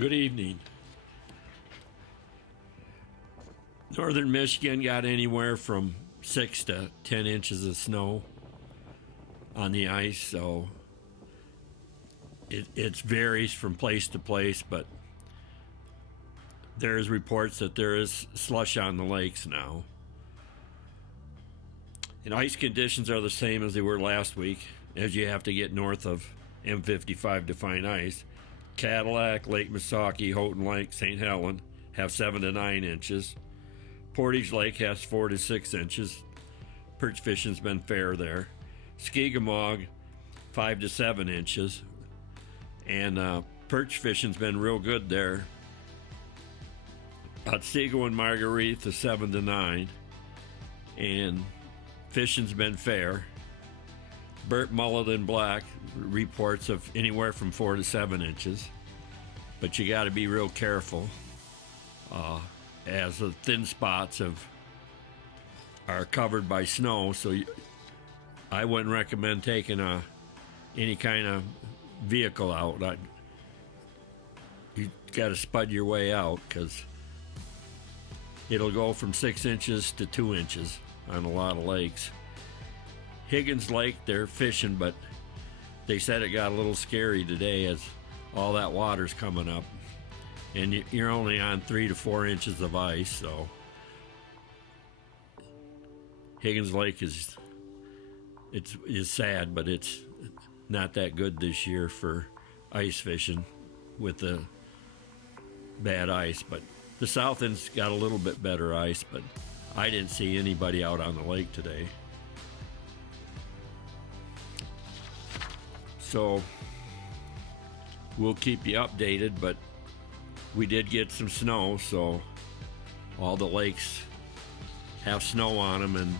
Good evening. Northern Michigan got anywhere from 6 to 10 inches of snow on the ice, so it varies from place to place, but there's reports that there is slush on the lakes now. And ice conditions are the same as they were last week, as you have to get north of M55 to find ice. Cadillac, Lake Missaukee, Houghton Lake, St. Helen have 7 to 9 inches. Portage Lake has 4 to 6 inches. Perch fishing's been fair there. Skeegamog, 5 to 7 inches. And perch fishing's been real good there. Otsego and Margarita, 7 to 9. And fishing's been fair. Burt Mullet and Black reports of anywhere from 4 to 7 inches. But you got to be real careful as the thin spots are covered by snow. So I wouldn't recommend taking any kind of vehicle out. You got to spud your way out because it'll go from 6 inches to 2 inches on a lot of lakes. Higgins Lake, they're fishing, but they said it got a little scary today as all that water's coming up. And you're only on 3 to 4 inches of ice, so Higgins Lake is sad, but it's not that good this year for ice fishing with the bad ice. But the south end's got a little bit better ice, but I didn't see anybody out on the lake today. So we'll keep you updated, but we did get some snow, so all the lakes have snow on them, and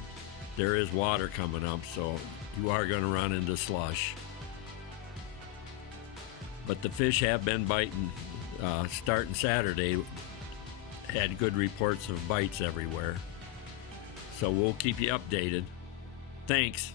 there is water coming up, so you are going to run into slush. But the fish have been biting. Starting Saturday, had good reports of bites everywhere. So we'll keep you updated. Thanks.